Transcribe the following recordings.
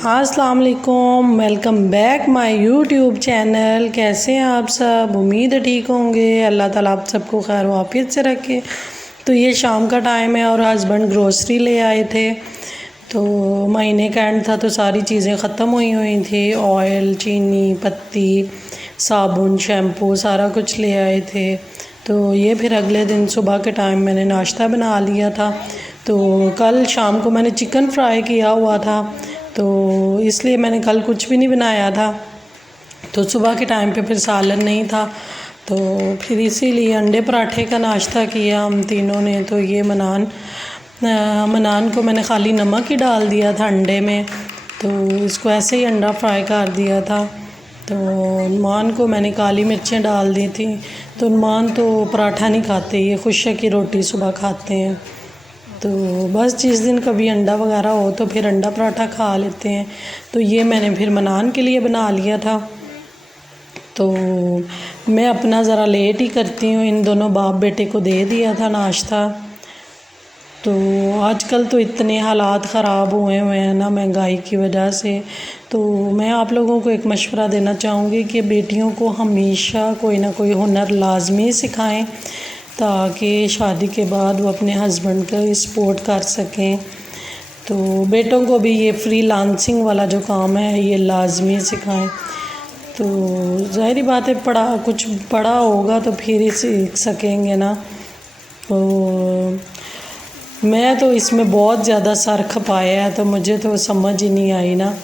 अस्सलाम वालेकुम, welcome back my YouTube channel. कैसे हैं आप सब? उम्मीद है ठीक होंगे। अल्लाह ताला आप सबको खैर वाफियत से रखे। तो ये शाम का टाइम है और हस्बैंड ग्रोसरी ले आए थे। तो महीने का एंड था तो सारी चीज़ें ख़त्म हुई थी। ऑयल, चीनी, पत्ती, साबुन, शैम्पू सारा कुछ ले आए थे। तो ये फिर अगले दिन सुबह के टाइम मैंने नाश्ता बना लिया था। तो कल शाम को मैंने चिकन फ्राई किया हुआ था, तो इसलिए मैंने कल कुछ भी नहीं बनाया था। तो सुबह के टाइम पे फिर सालन नहीं था, तो फिर इसीलिए अंडे पराठे का नाश्ता किया हम तीनों ने। तो ये मनान को मैंने खाली नमक ही डाल दिया था अंडे में, तो इसको ऐसे ही अंडा फ्राई कर दिया था। तो नुमान को मैंने काली मिर्चें डाल दी थी। तो नुमान तो पराठा नहीं खाते, ये खुशक की रोटी सुबह खाते हैं। तो बस जिस दिन कभी अंडा वगैरह हो तो फिर अंडा पराठा खा लेते हैं। तो ये मैंने फिर मनान के लिए बना लिया था। तो मैं अपना ज़रा लेट ही करती हूँ, इन दोनों बाप बेटे को दे दिया था नाश्ता। तो आजकल तो इतने हालात ख़राब हुए हैं ना महंगाई की वजह से। तो मैं आप लोगों को एक मशवरा देना चाहूँगी कि बेटियों को हमेशा कोई ना कोई हुनर लाजमी सिखाएं, ताकि शादी के बाद वो अपने हस्बैंड का सपोर्ट कर सकें। तो बेटों को भी ये फ्रीलांसिंग वाला जो काम है ये लाजमी सिखाएं। तो ज़ाहिर बात है कुछ पढ़ा होगा तो फिर ही सीख सकेंगे ना। तो मैं तो इसमें बहुत ज़्यादा सर खपाया है, तो मुझे तो समझ ही नहीं आई ना,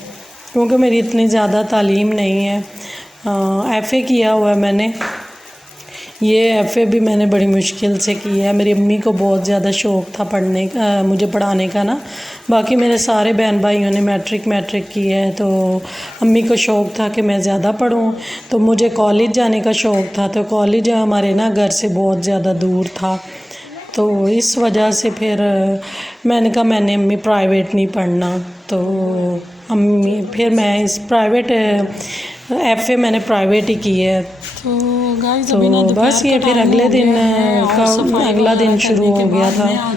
क्योंकि मेरी इतनी ज़्यादा तालीम नहीं है। एफ़ए किया हुआ है मैंने, ये एफ़ए भी मैंने बड़ी मुश्किल से किया है। मेरी अम्मी को बहुत ज़्यादा शौक़ था पढ़ने का, मुझे पढ़ाने का ना। बाकी मेरे सारे बहन भाइयों ने मैट्रिक किया है, तो अम्मी को शौक़ था कि मैं ज़्यादा पढूं। तो मुझे कॉलेज जाने का शौक़ था, तो कॉलेज हमारे ना घर से बहुत ज़्यादा दूर था। तो इस वजह से फिर मैंने कहा मैंने अम्मी प्राइवेट नहीं पढ़ना। तो अम्मी फिर मैं इस प्राइवेट एफ़ए मैंने प्राइवेट ही की है। तो गाइस तो अभी ना बस ये फिर अगले दिन का अगला दिन शुरू हो गया था।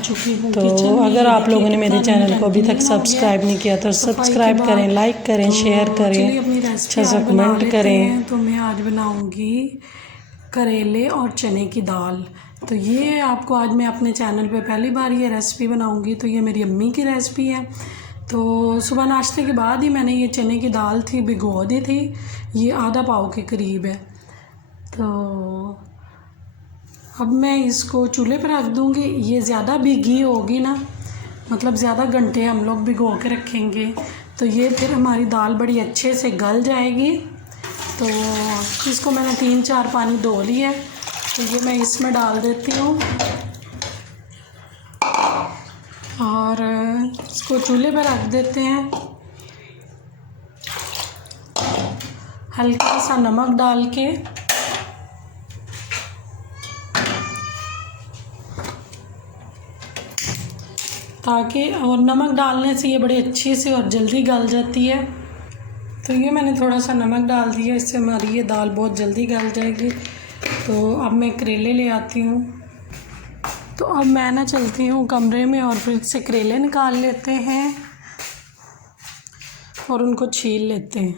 तो अगर आप लोगों ने मेरे चैनल को अभी तक सब्सक्राइब नहीं किया तो सब्सक्राइब करें, लाइक करें, शेयर करें, अच्छा सा कमेंट करें। तो मैं आज बनाऊंगी करेले और चने की दाल। तो ये आपको आज मैं अपने चैनल पे पहली बार ये रेसिपी बनाऊंगी। तो ये मेरी अम्मी की रेसिपी है। तो सुबह नाश्ते के बाद ही मैंने ये चने की दाल थी भिगो दी थी, ये आधा पाव के करीब है। तो अब मैं इसको चूल्हे पर रख दूँगी। ये ज़्यादा भीगी होगी ना, मतलब ज़्यादा घंटे हम लोग भिगो के रखेंगे तो ये फिर हमारी दाल बड़ी अच्छे से गल जाएगी। तो इसको मैंने 3-4 पानी धो लिया, तो ये मैं इसमें डाल देती हूँ और इसको चूल्हे पर रख देते हैं। हल्का सा नमक डाल के ताकि, और नमक डालने से ये बड़ी अच्छी से और जल्दी गल जाती है। तो ये मैंने थोड़ा सा नमक डाल दिया, इससे हमारी ये दाल बहुत जल्दी गल जाएगी। तो अब मैं करेले ले आती हूँ। तो अब मैं ना चलती हूँ कमरे में और फ्रिज से करेले निकाल लेते हैं और उनको छील लेते हैं।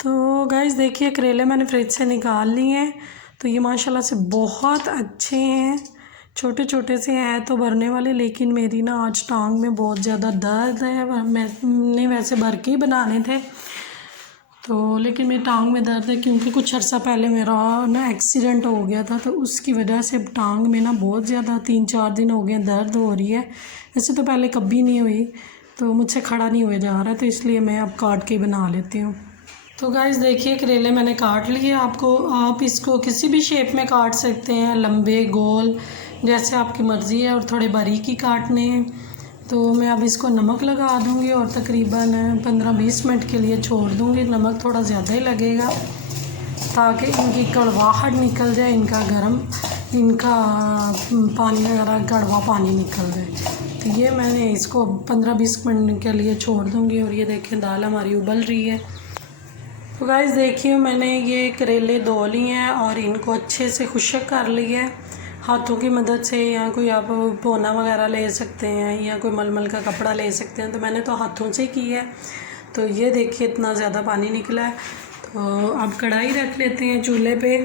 तो गाइस देखिए करेले मैंने फ्रिज से निकाल लिए हैं। तो ये माशाल्लाह से बहुत अच्छे हैं, छोटे छोटे से हैं तो भरने वाले, लेकिन मेरी ना आज टांग में बहुत ज़्यादा दर्द है। मैंने वैसे भर के ही बनाने थे, तो लेकिन मेरी टांग में दर्द है क्योंकि कुछ अर्सा पहले मेरा ना एक्सीडेंट हो गया था। तो उसकी वजह से टांग में ना बहुत ज़्यादा 3-4 दिन हो गए दर्द हो रही है। वैसे तो पहले कभी नहीं हुई, तो मुझसे खड़ा नहीं हुआ जा रहा, तो इसलिए मैं अब काट के बना लेती हूँ। तो गाइस देखिए करेले मैंने काट लिए। आप इसको किसी भी शेप में काट सकते हैं, लंबे, गोल, जैसे आपकी मर्ज़ी है, और थोड़े बारीक ही काटने हैं। तो मैं अब इसको नमक लगा दूँगी और तकरीबन 15-20 मिनट के लिए छोड़ दूँगी। नमक थोड़ा ज़्यादा ही लगेगा ताकि इनकी कड़वाहट निकल जाए, इनका पानी वगैरह कड़वा पानी निकल जाए। तो ये मैंने इसको 15-20 मिनट के लिए छोड़ दूँगी। और ये देखें दाल हमारी उबल रही है। तो गाइस देखिए मैंने ये करेले धो लिए हैं और इनको अच्छे से खुश्क कर लिया है हाथों की मदद से, या कोई आप पोना वगैरह ले सकते हैं या कोई मलमल का कपड़ा ले सकते हैं। तो मैंने तो हाथों से किया है। तो ये देखिए इतना ज़्यादा पानी निकला है। तो अब कढ़ाई रख लेते हैं चूल्हे पे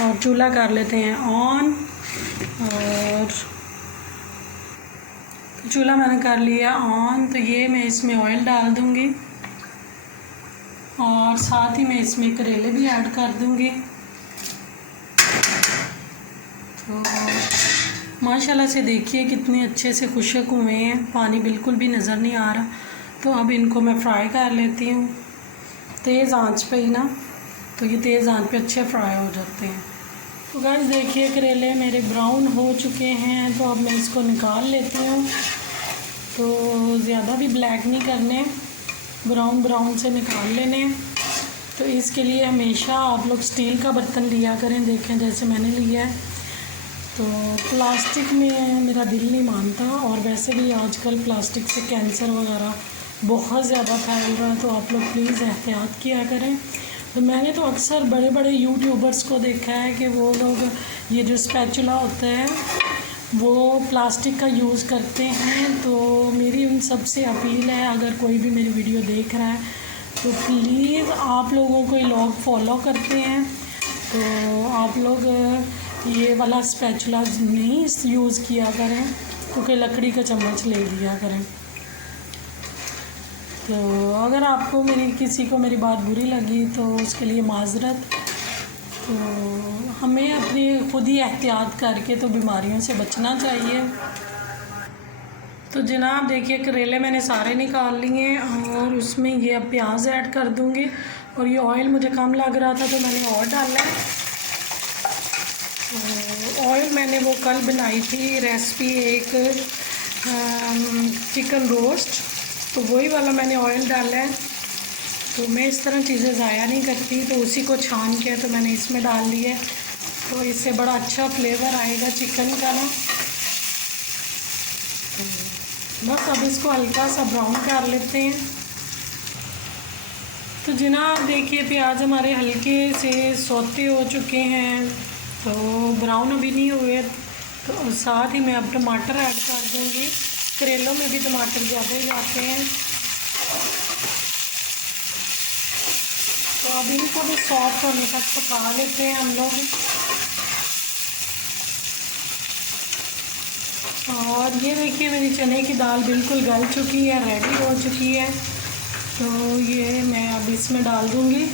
और चूल्हा कर लेते हैं ऑन। और चूल्हा मैंने कर लिया ऑन। तो ये मैं इसमें ऑयल डाल दूँगी और साथ ही मैं इसमें करेले भी ऐड कर दूँगी। तो माशाल्लाह से देखिए कितने अच्छे से खुशक हुए हैं, पानी बिल्कुल भी नज़र नहीं आ रहा। तो अब इनको मैं फ्राई कर लेती हूँ तेज़ आंच पे ही ना, तो ये तेज़ आंच पे अच्छे फ्राई हो जाते हैं। तो गाइस देखिए करेले मेरे ब्राउन हो चुके हैं, तो अब मैं इसको निकाल लेती हूँ। तो ज़्यादा भी ब्लैक नहीं करने, ब्राउन ब्राउन से निकाल लेने। तो इसके लिए हमेशा आप लोग स्टील का बर्तन लिया करें, देखें जैसे मैंने लिया है। तो प्लास्टिक में मेरा दिल नहीं मानता, और वैसे भी आजकल प्लास्टिक से कैंसर वगैरह बहुत ज़्यादा फैल रहा है, तो आप लोग प्लीज़ एहतियात किया करें। तो मैंने तो अक्सर बड़े बड़े यूट्यूबर्स को देखा है कि वो लोग ये जो स्पैचुला होता है वो प्लास्टिक का यूज़ करते हैं। तो मेरी उन सब से अपील है, अगर कोई भी मेरी वीडियो देख रहा है तो प्लीज़ आप लोगों को लोग फॉलो करते हैं तो आप लोग ये वाला स्पैचुला नहीं यूज़ किया करें, क्योंकि लकड़ी का चम्मच ले लिया करें। तो अगर आपको किसी को मेरी बात बुरी लगी तो उसके लिए माज़रत। तो हमें अपनी खुद ही एहतियात करके तो बीमारियों से बचना चाहिए। तो जनाब देखिए करेले मैंने सारे निकाल लिए और उसमें ये अब प्याज ऐड कर दूँगी। और ये ऑयल मुझे कम लग रहा था तो मैंने और डाला। ऑयल मैंने वो कल बनाई थी रेसिपी एक चिकन रोस्ट, तो वही वाला मैंने ऑयल डाला है। तो मैं इस तरह चीज़ें ज़ाया नहीं करती, तो उसी को छान के तो मैंने इसमें डाल लिया, तो इससे बड़ा अच्छा फ्लेवर आएगा चिकन का ना। बस अब इसको हल्का सा ब्राउन कर लेते हैं। तो जनाब देखिए प्याज हमारे हल्के से सौते हो चुके हैं, तो ब्राउन अभी नहीं हुए। तो साथ ही मैं अब टमाटर ऐड कर दूँगी। करेलों में भी टमाटर ज़्यादा ही जाते हैं। तो अब इनको भी सॉफ्ट होने तक पका लेते हैं हम लोग। और ये देखिए मेरी चने की दाल बिल्कुल गल चुकी है, रेडी हो चुकी है। तो ये मैं अब इसमें डाल दूँगी।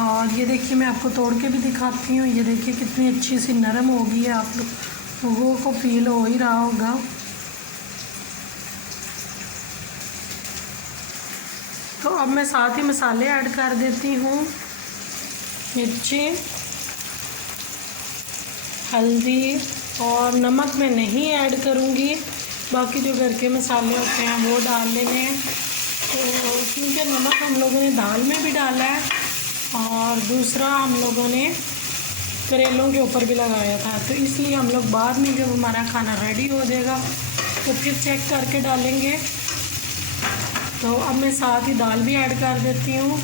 और ये देखिए मैं आपको तोड़ के भी दिखाती हूँ। ये देखिए कितनी अच्छी सी नरम हो गई है, आप लोगों को फील हो ही रहा होगा। तो अब मैं साथ ही मसाले ऐड कर देती हूँ। मिर्ची, हल्दी और नमक मैं नहीं ऐड करूँगी, बाकी जो घर के मसाले होते हैं वो डाल लेने हैं। तो क्योंकि नमक हम लोगों ने दाल में भी डाला है और दूसरा हम लोगों ने करेलों के ऊपर भी लगाया था, तो इसलिए हम लोग बाद में जब हमारा खाना रेडी हो जाएगा तो फिर चेक करके डालेंगे। तो अब मैं साथ ही दाल भी ऐड कर देती हूँ।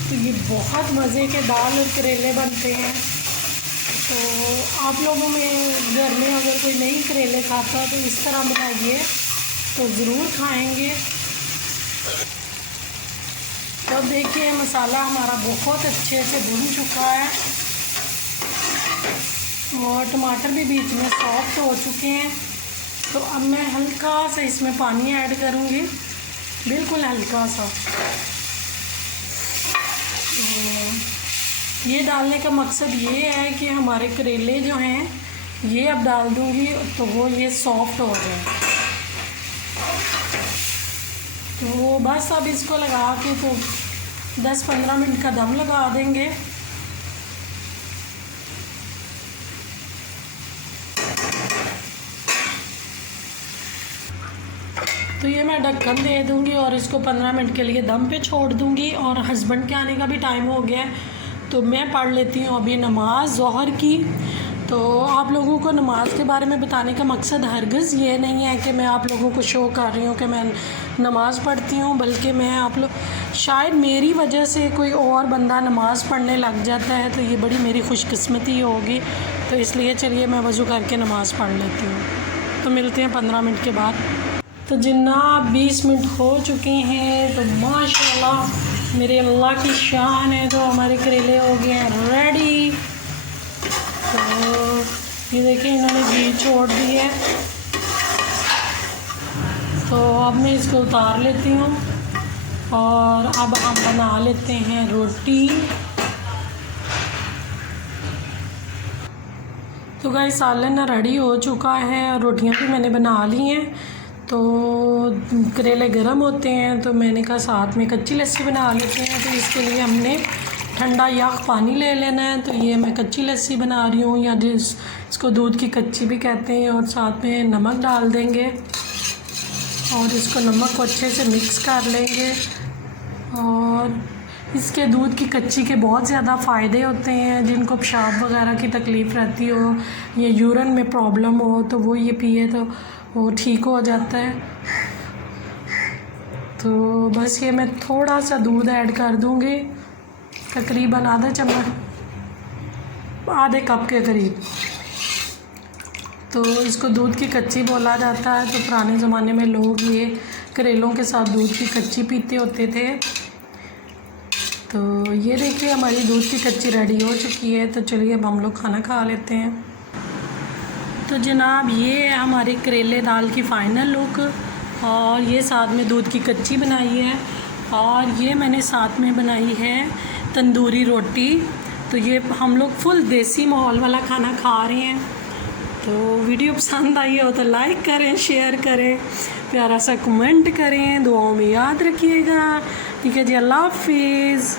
तो ये बहुत मज़े के दाल और करेले बनते हैं। तो आप लोगों में घर में अगर कोई नहीं करेले खाता तो इस तरह बनाइए तो ज़रूर खाएंगे। तो अब देखिए मसाला हमारा बहुत अच्छे से भुन चुका है और टमाटर भी बीच में सॉफ्ट हो चुके हैं। तो अब मैं हल्का सा इसमें पानी ऐड करूँगी, बिल्कुल हल्का सा। तो ये डालने का मकसद ये है कि हमारे करेले जो हैं ये अब डाल दूँगी तो वो ये सॉफ्ट हो जाए। तो बस अब इसको लगा के तो 10-15 मिनट का दम लगा देंगे। तो ये मैं ढक्कन दे दूँगी और इसको 15 मिनट के लिए दम पे छोड़ दूँगी। और हस्बैंड के आने का भी टाइम हो गया है, तो मैं पढ़ लेती हूँ अभी नमाज ज़ोहर की। तो आप लोगों को नमाज के बारे में बताने का मकसद हरगिज़ ये नहीं है कि मैं आप लोगों को शो कर रही हूँ कि मैं नमाज़ पढ़ती हूँ, बल्कि मैं आप लोग शायद मेरी वजह से कोई और बंदा नमाज़ पढ़ने लग जाता है तो ये बड़ी मेरी खुशकिस्मती होगी। तो इसलिए चलिए मैं वज़ू करके नमाज़ पढ़ लेती हूँ। तो मिलते हैं 15 मिनट के बाद। तो जनाब 20 मिनट हो चुके हैं। तो माशाल्लाह मेरे अल्लाह की शान है। तो हमारे करेले हो गए हैं रेडी। तो ये देखिए इन्होंने घी छोड़ दी है। तो अब मैं इसको उतार लेती हूँ और अब हम बना लेते हैं रोटी। तो गाइस सालन रेडी हो चुका है और रोटियां भी मैंने बना ली हैं। तो करेले गर्म होते हैं तो मैंने कहा साथ में कच्ची लस्सी बना लेते हैं। तो इसके लिए हमने ठंडा यख पानी ले लेना है। तो ये मैं कच्ची लस्सी बना रही हूँ, या इसको दूध की कच्ची भी कहते हैं। और साथ में नमक डाल देंगे और इसको नमक को अच्छे से मिक्स कर लेंगे। और इसके दूध की कच्ची के बहुत ज़्यादा फ़ायदे होते हैं। जिनको पेशाब वगैरह की तकलीफ़ रहती हो या यूरिन में प्रॉब्लम हो तो वो ये पिए तो वो ठीक हो जाता है। तो बस ये मैं थोड़ा सा दूध ऐड कर दूँगी, तकरीबन आधा चम्मच, आधे कप के करीब। तो इसको दूध की कच्ची बोला जाता है। तो पुराने ज़माने में लोग ये करेलों के साथ दूध की कच्ची पीते होते थे। तो ये देखिए हमारी दूध की कच्ची रेडी हो चुकी है। तो चलिए अब हम लोग खाना खा लेते हैं। तो जनाब ये है हमारे करेले दाल की फ़ाइनल लुक। और ये साथ में दूध की कच्ची बनाई है और ये मैंने साथ में बनाई है तंदूरी रोटी। तो ये हम लोग फुल देसी माहौल वाला खाना खा रहे हैं। तो वीडियो पसंद आई हो तो लाइक करें, शेयर करें, प्यारा सा कमेंट करें, दुआओं में याद रखिएगा। ठीक है जी, अल्लाह हाफिज़।